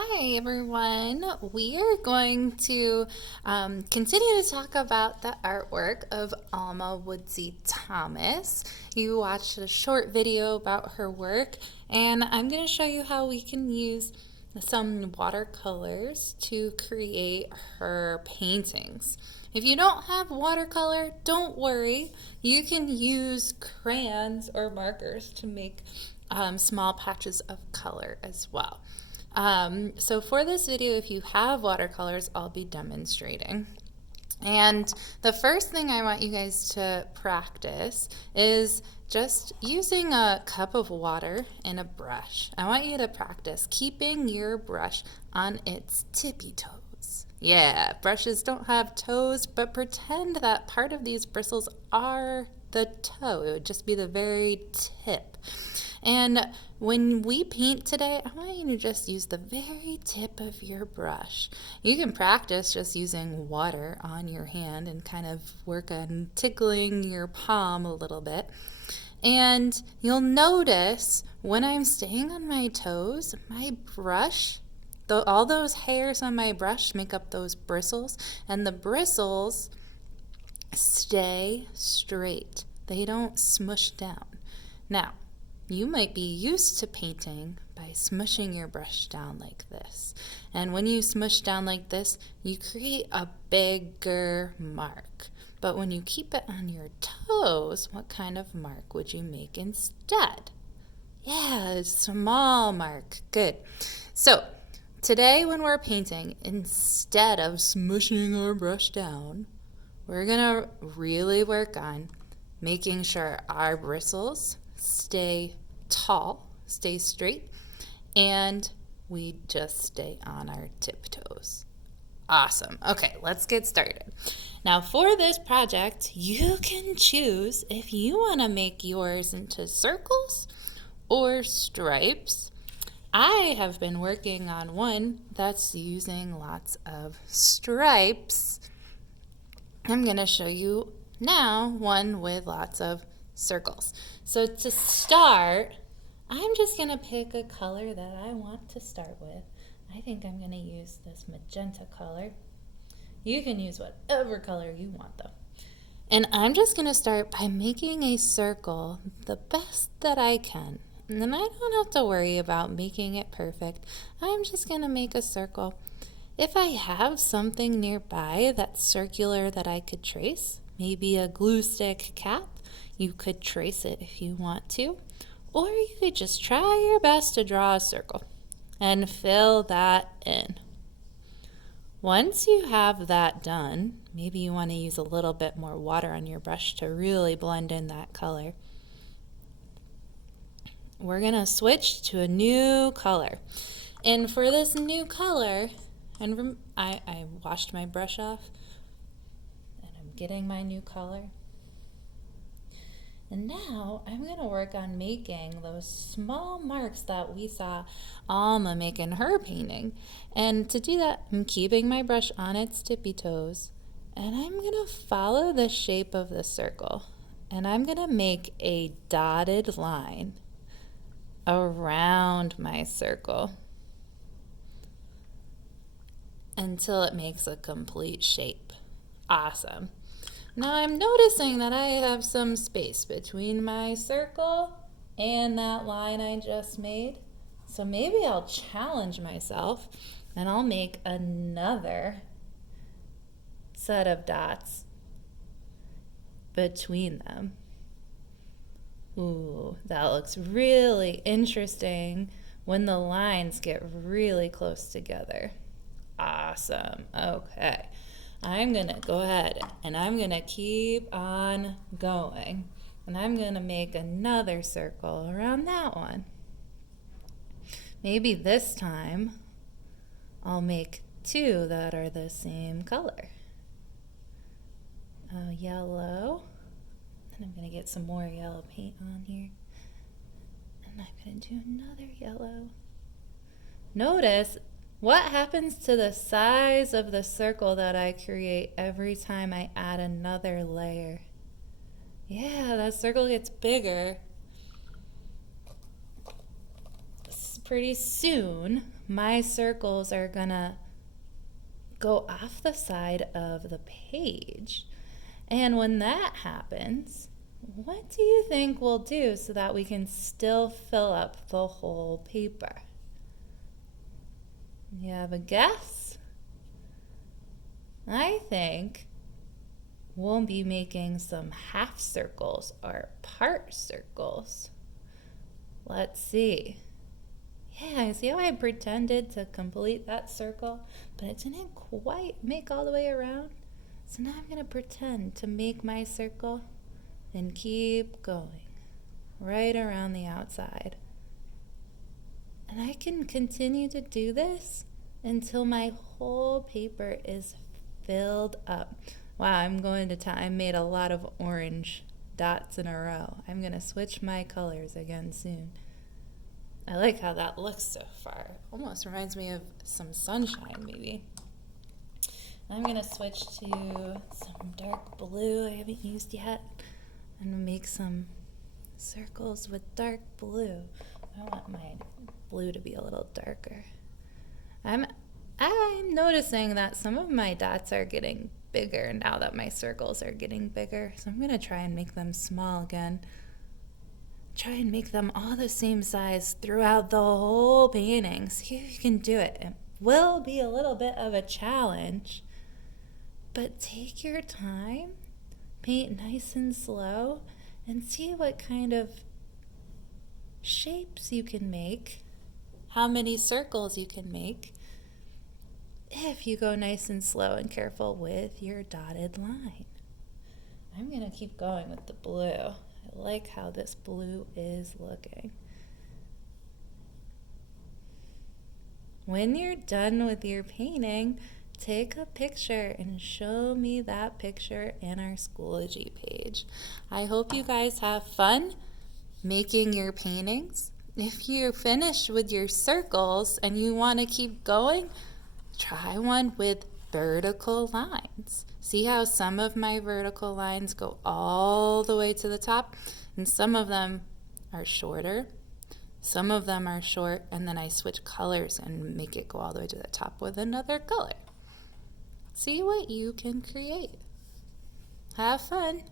Hi everyone. We are going to continue to talk about the artwork of Alma Woodsey Thomas. You watched a short video about her work, and I'm going to show you how we can use some watercolors to create her paintings. If you don't have watercolor, don't worry. You can use crayons or markers to make small patches of color as well. So for this video, if you have watercolors, I'll be demonstrating. And the first thing I want you guys to practice is just using a cup of water and a brush. I want you to practice keeping your brush on its tippy toes. Yeah, brushes don't have toes, but pretend that part of these bristles are the toe. It would just be the very tip. And when we paint today, I want you to just use the very tip of your brush. You can practice just using water on your hand and kind of work on tickling your palm a little bit. And you'll notice when I'm staying on my toes, my brush, all those hairs on my brush make up those bristles, and the bristles stay straight. They don't smush down. Now, you might be used to painting by smushing your brush down like this. And when you smush down like this, you create a bigger mark. But when you keep it on your toes, what kind of mark would you make instead? Yeah, a small mark. Good. So today when we're painting, instead of smushing our brush down, we're going to really work on making sure our bristles stay tall, stay straight, and we just stay on our tiptoes. Awesome. Okay, let's get started. Now for this project, you can choose if you want to make yours into circles or stripes. I have been working on one that's using lots of stripes. I'm going to show you now one with lots of circles. So to start, I'm just going to pick a color that I want to start with. I think I'm going to use this magenta color. You can use whatever color you want though. And I'm just going to start by making a circle the best that I can. And then I don't have to worry about making it perfect. I'm just going to make a circle. If I have something nearby that's circular that I could trace, maybe a glue stick cap, you could trace it if you want to, or you could just try your best to draw a circle and fill that in. Once you have that done, maybe you want to use a little bit more water on your brush to really blend in that color. We're going to switch to a new color. And for this new color, and I washed my brush off, and I'm getting my new color. And now I'm going to work on making those small marks that we saw Alma make in her painting. And to do that, I'm keeping my brush on its tippy toes, and I'm going to follow the shape of the circle. And I'm going to make a dotted line around my circle until it makes a complete shape. Awesome. Now I'm noticing that I have some space between my circle and that line I just made. So maybe I'll challenge myself and I'll make another set of dots between them. Ooh, that looks really interesting when the lines get really close together. Awesome. Okay. I'm going to go ahead and I'm going to keep on going. And I'm going to make another circle around that one. Maybe this time I'll make two that are the same color. Yellow. And I'm going to get some more yellow paint on here. And I'm going to do another yellow. Notice what happens to the size of the circle that I create every time I add another layer? Yeah, that circle gets bigger. pretty soon my circles are gonna go off the side of the page. And when that happens, what do you think we'll do so that we can still fill up the whole paper? You have a guess? I think we'll be making some half circles or part circles. Let's see. Yeah, see how I pretended to complete that circle, but it didn't quite make all the way around? So now I'm going to pretend to make my circle and keep going right around the outside. And I can continue to do this until my whole paper is filled up. Wow, I made a lot of orange dots in a row. I'm going to switch my colors again soon. I like how that looks so far. Almost reminds me of some sunshine, maybe. I'm going to switch to some dark blue I haven't used yet. I'm going to make some circles with dark blue. I want my blue to be a little darker. I'm noticing that some of my dots are getting bigger now that my circles are getting bigger. So I'm going to try and make them small again. Try and make them all the same size throughout the whole painting. See if you can do it. It will be a little bit of a challenge, but take your time, paint nice and slow, and see what kind of shapes you can make, how many circles you can make if you go nice and slow and careful with your dotted line. I'm going to keep going with the blue. I like how this blue is looking. When you're done with your painting, take a picture and show me that picture in our Schoology page. I hope you guys have fun making your paintings. If you're finished with your circles and you want to keep going, try one with vertical lines. See how some of my vertical lines go all the way to the top, and some of them are shorter, some of them are short, and then I switch colors and make it go all the way to the top with another color. See what you can create. Have fun.